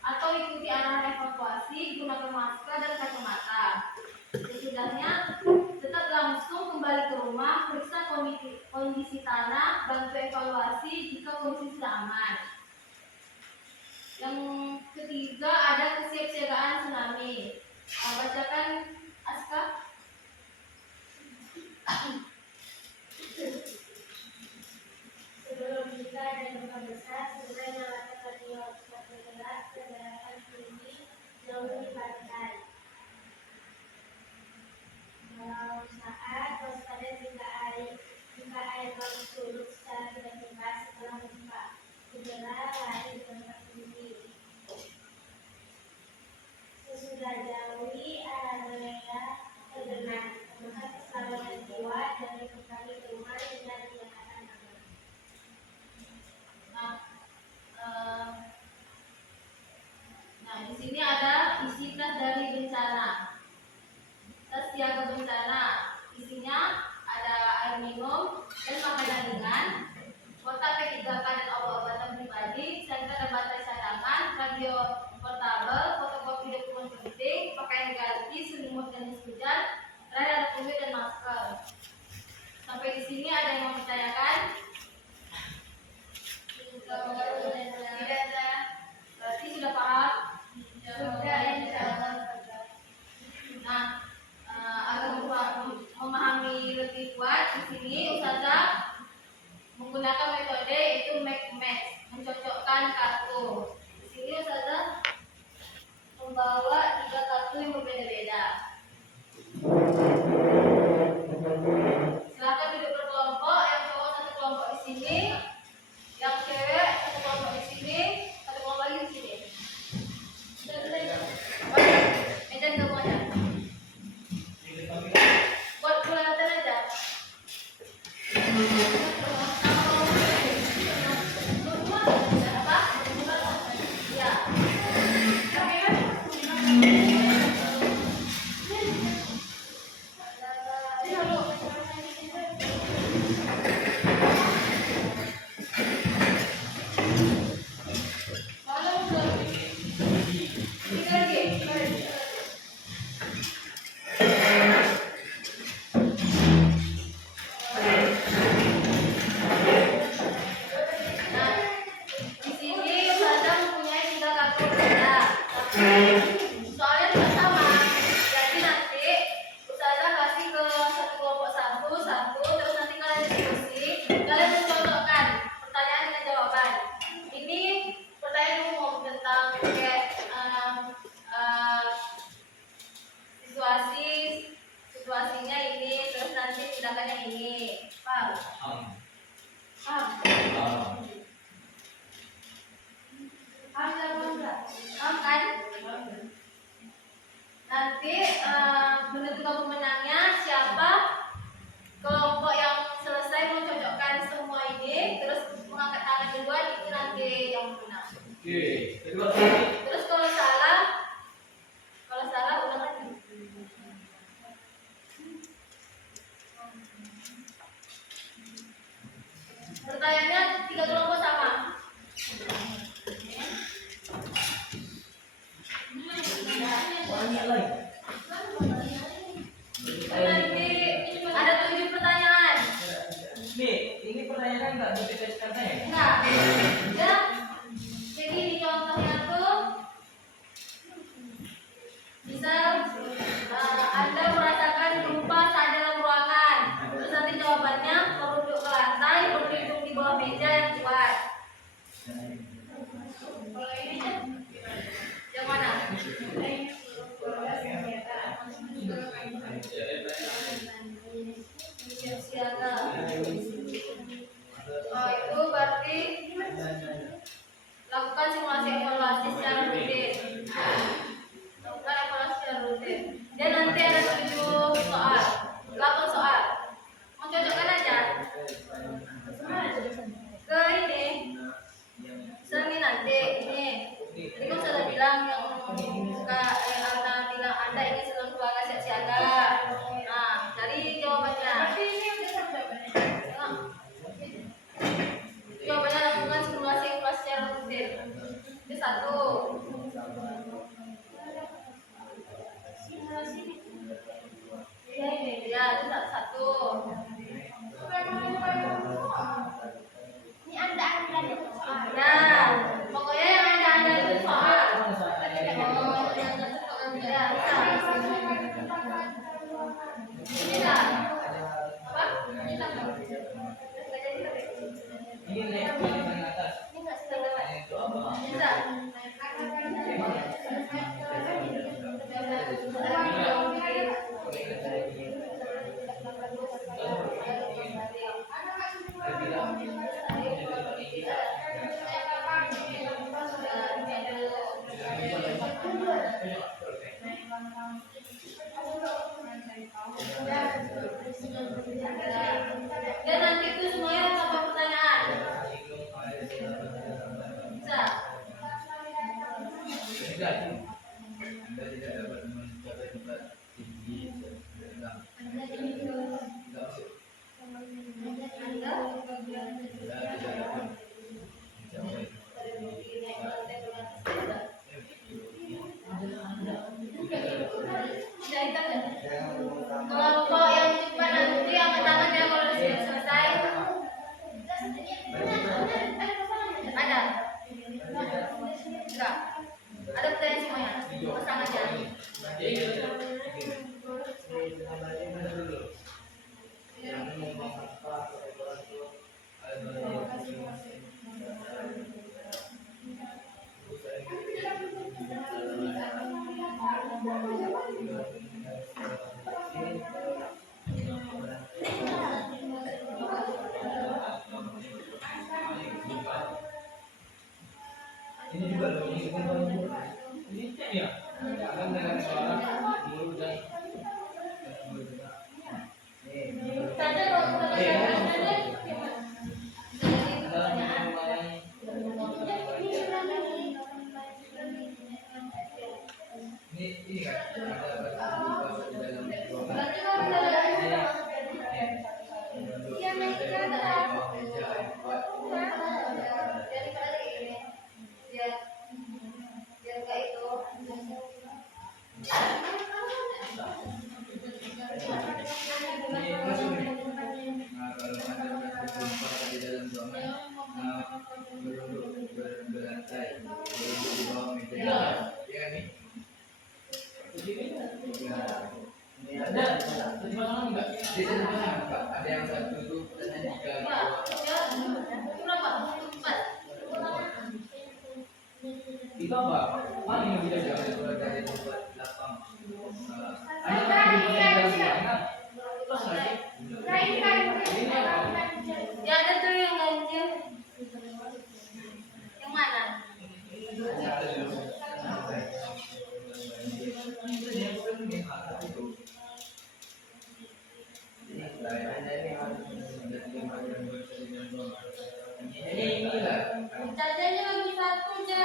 atau ikuti arahan evakuasi, gunakan masker dan kacamata. Sesudahnya, tetap langsung kembali ke rumah, periksa kondisi tanah, bantu evaluasi jika kondisi sudah aman. Yang ketiga ada kesiapsiagaan tsunami. Bacakan Aska. Sebelum kita ada gempa besar, segera nyalakan radio jelas ke daratan tinggi jauh di pantai. Kalau saat waspada jika air laut surut secara tiba-tiba setelah gempa, segera lari ke tempat tinggi. Sesudah jauhi area tergenang, maka keselamatan jiwa dan kembali ke rumah dengan dinyatakan aman. Nah, di sini ada isi tas dari bencana. Tas siaga bencana, isinya ada air minum dan makanan ringan, kotak P3K dan obat-obatan pribadi, senter dan baterai cadangan, radio portabel, fotokopi dokumen penting, pakaian ganti, selimut dan jas hujan, terakhir ada kulit dan masker. Sampai di sini ada yang mau ditanyakan? Tidak ada. Berarti sudah paham? Sudah, insyaallah. Nah, agar memahami lebih kuat di sini Ustazah menggunakan metode yaitu make match, mencocokkan kartu. Di sini Ustazah membawa 3 kartu yang berbeda-beda. Silakan duduk berkelompok, yang cowok satu kelompok di sini, yang cewek satu kelompok di sini, satu kelompok lagi di sini. Medan kamu aja. Buat kelihatan aja. Ya. Situasinya ini, terus nanti tindakannya ini. Paham? Paham kan? Nanti menentukan pemenangnya siapa kelompok yang selesai mencocokkan semua ini, terus mengangkat tangan duluan, itu nanti yang menang. Oke. Terus kalau salah ulang lagi. Pertanyaannya 3 kelompok sama. Nanti ada 7 pertanyaan. Ini pertanyaannya enggak berdasarkan ya? Enggak. Ya. Jadi di contohnya tuh misal Anda merasakan gempa saat dalam ruangan. Terus nanti jawabannya merunduk ke lantai, berdiri di bawah meja yang kuat. Kalau ini yang mana? Siaga. Oh, itu berarti lakukan simulasi evaluasi secara rutin. Lakukan evaluasi secara rutin. Dan nanti ada 7 soal, 8 soal. Mencocokkan aja ke ini. Misalnya nanti ini. Tadi kan sudah bilang yang suka Tidak. Anda tidak dapat mencapai tempat tinggi sedang. Tidak masuk. Anda tidak dapat mencapai Kelompok yang cepat nanti angkat tangan ya kalau sudah selesai. Ada? Enggak. Ada pertanyaan semuanya? Pasangan aja. Ini juga loh, ini cek ya. Akan dengan suara mulut dan Saja dong, ini kan ada bahasa di dalam ruangan. berarti kalau misalnya Ada yang satu itu katanya tiga. Itu apa? Mana yang bisa jangan keluar dari tempat lapang? Ada yang dari ruangan. Terus lagi. Ini apa? ya ada tuh yang ganjil. Yang mana? Cacanya lagi satu aja.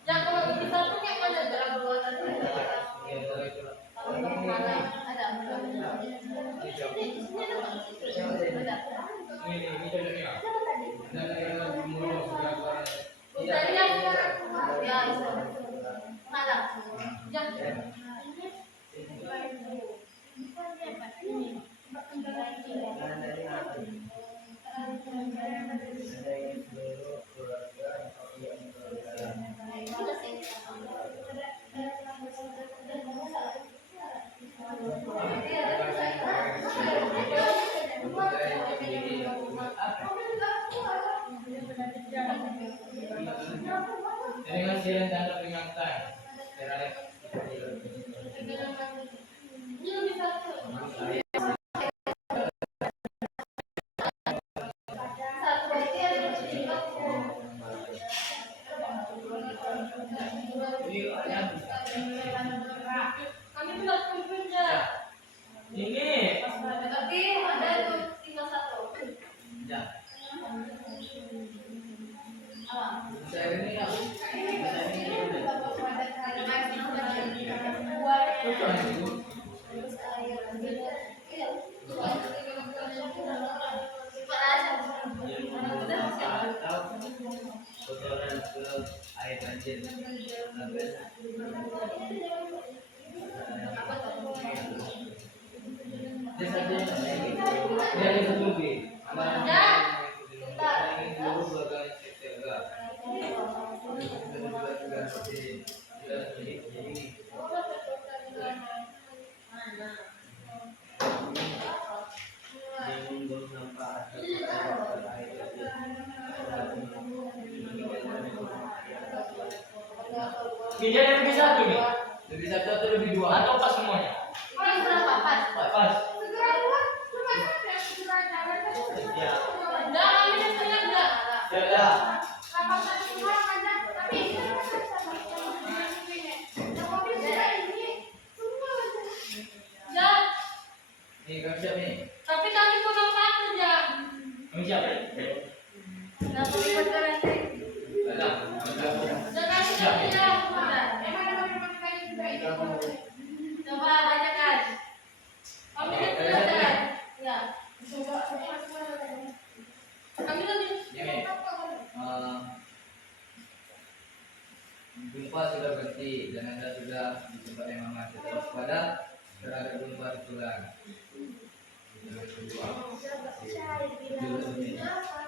Ya kalau ini satu yang mana gerak keluar kalau mana ada. Ini cocoknya. Dan yang mulus berapa? Tadi yang ya itu. Mana? Ya. Dengan jalan tanda peringatan. Ini lebih satu. Satu aja yang kami bilang kerja. Ini. Tapi ada tuh tinggal satu. Ya. Ah. Saya ini ya. Kotoran ke air banjir. Dia saja dia ada satu lebih. Ingin dulu belakang cek enggak. Jadi Ini lebih satu nih. Lebih satu atau lebih dua atau pas semuanya? Ini berapa pas? Pas. Ya. Enggak, kami setengah enggak. Ya. Ya, Ini kami siap nih. tapi kami pegang siap. Nah, kalimat ka nanti. Ada. Jangan siap. Coba bacakan. Kami lebih belajar. Ya. Kami lebih. Gini. Gempa sudah berhenti dan Anda sudah di tempat yang aman. Tetap waspada terhadap gempa susulan. Yang kedua,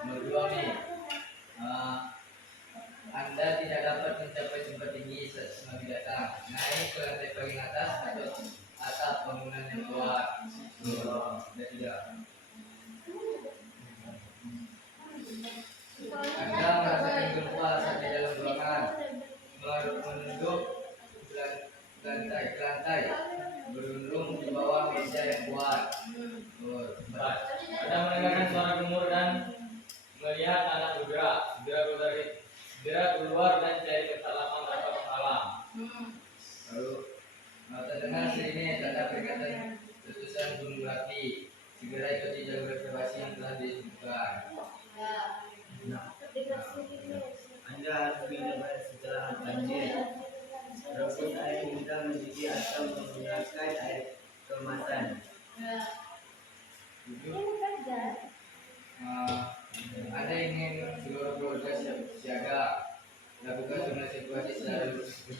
nomor dua nih, Anda tidak dapat mencapai tempat tinggi tsunami datang. Naik ke lantai paling atas atau atap bangunan yang kuat. Ada tiga. Anda merasakan gempa saat di dalam ruangan, menunduk ke lantai, berlindung di bawah meja yang kuat. Empat. Anda mendengarkan suara gemur dan melihat anak bergerak, segera keluar dan cari tempat lapang tanpa penghalang. Lalu terdengar sirine tanda peringatan letusan gunung berapi. Segera ikuti jalur evakuasi yang telah ditentukan. Anda harus minum air setelah banjir. Rebus air minta mendidih atau menggunakan air kemasan. Tujuh. Anda ingin seluruh keluarga siaga, lakukan semua situasi secara bersih.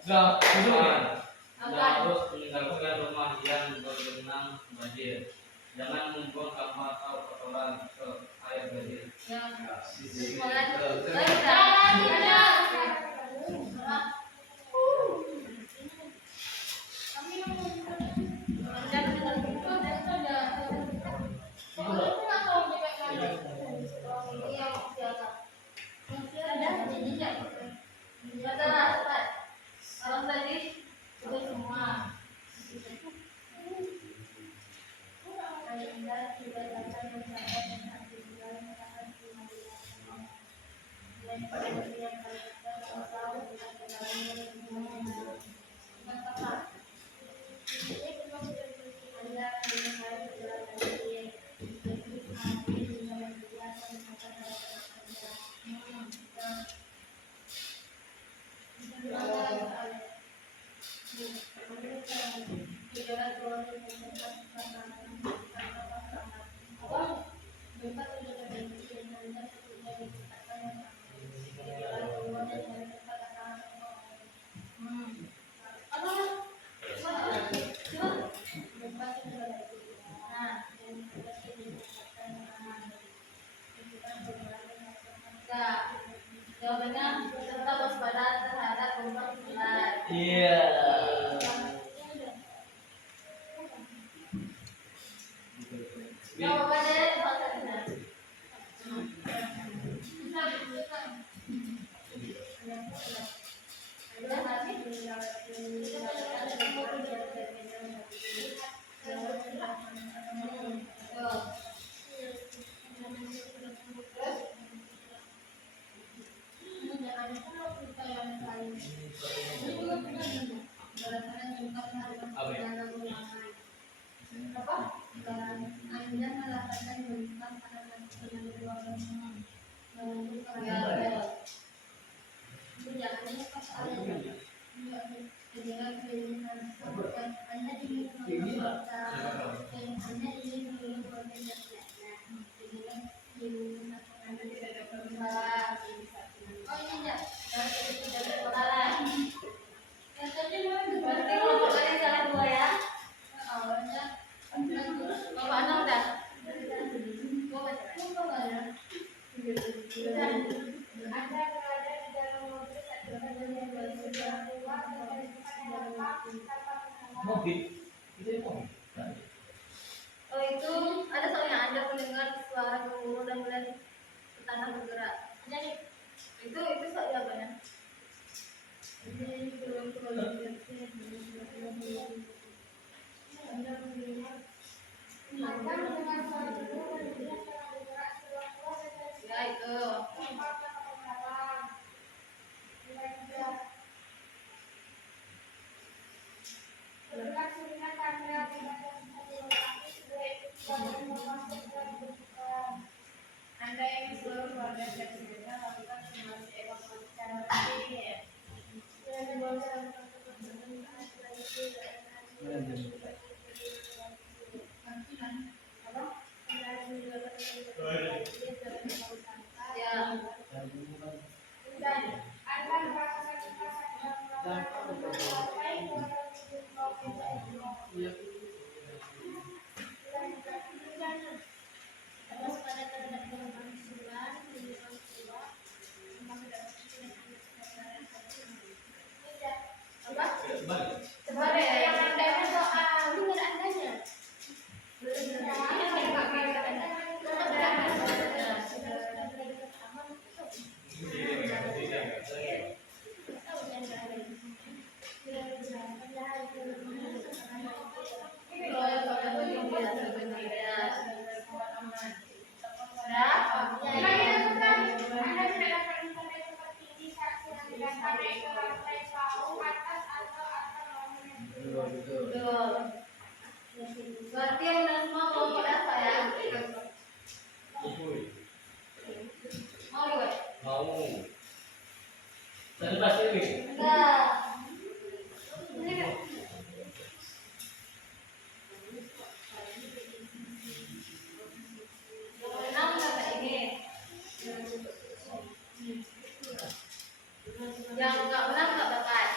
Sudah, tujuan. Anda Akan. harus meninggalkan rumah yang tergenang banjir. Jangan membuang sampah atau kotoran ke air banjir. Ya. Sisi. Semangat. Orang tadi sudah semua. Jawabannya tetap waspada terhadap gempa susulan. Iya. Jawabannya bahasa kita. Mobil. Itu mobil. Oh itu ada soalnya Anda mendengar suara gemuruh dan melihat tanah bergerak. Jadi itu soalnya apa ya? Ya itu. Presiden melakukan simulasi evakuasi secara rutin. Ya. Dan akan melakukan terus pada terhadap korban usulan minimal dua maka dapat apa? Coba deh yang andanya soal ini andanya. Berarti yang udah semua mau pada apa ya? Mau gue? Mau. Tadi pasti ini. Enggak. Enam dapat ini. Yang enggak menang enggak dapat.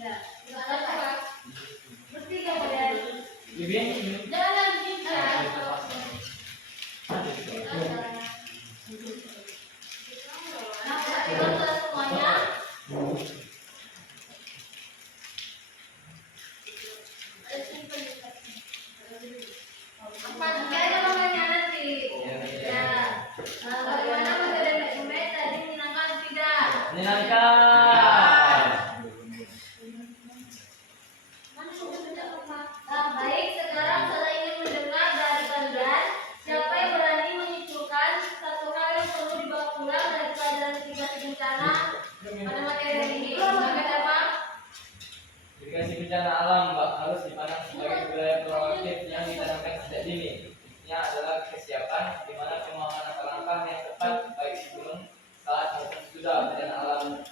Ya, enggak dapat. Mesti enggak boleh. Bibin. Jangan kita. Nah, kita semuanya. Apa kalian namanya nanti? Ya. Nah, bagaimana metode Mbak tadi menyenangkan tidak? Menyenangkan. Nah, baik, sekarang saya ingin mendengar dari kalian siapa yang berani menyimpulkan satu hal yang perlu dibawa pulang dari pelajaran mitigasi bencana pada materi hari ini. Silakan apa? Mitigasi bencana alam harus dipandang sebagai wilayah proaktif yang ditanamkan sejak dini. Intinya adalah kesiapan di mana pemahaman langkah-langkah yang tepat baik sebelum, saat maupun sesudah bencana alam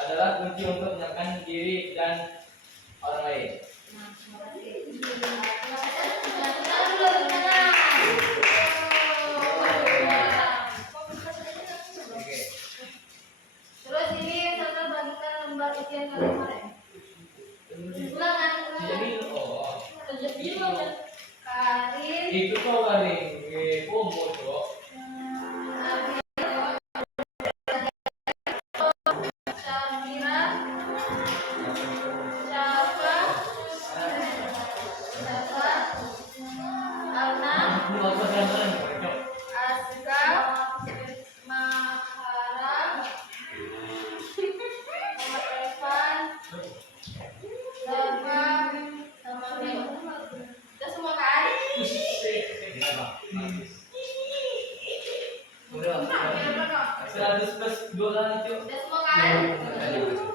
adalah kunci untuk menyiapkan diri dan orang lain. Terus ini saya bagikan lembar ujian kemarin. Ulangan. Jadi oh Karin. itu kau garing komo dok. Syamira. Syafa. Alna. Mau apa jalan dok? Aska. Mahara. Muhammad Evan. Dava. Sama Memo. Kita semua kan? Udah. 100 plus 2 kali cok. Kita semua kan?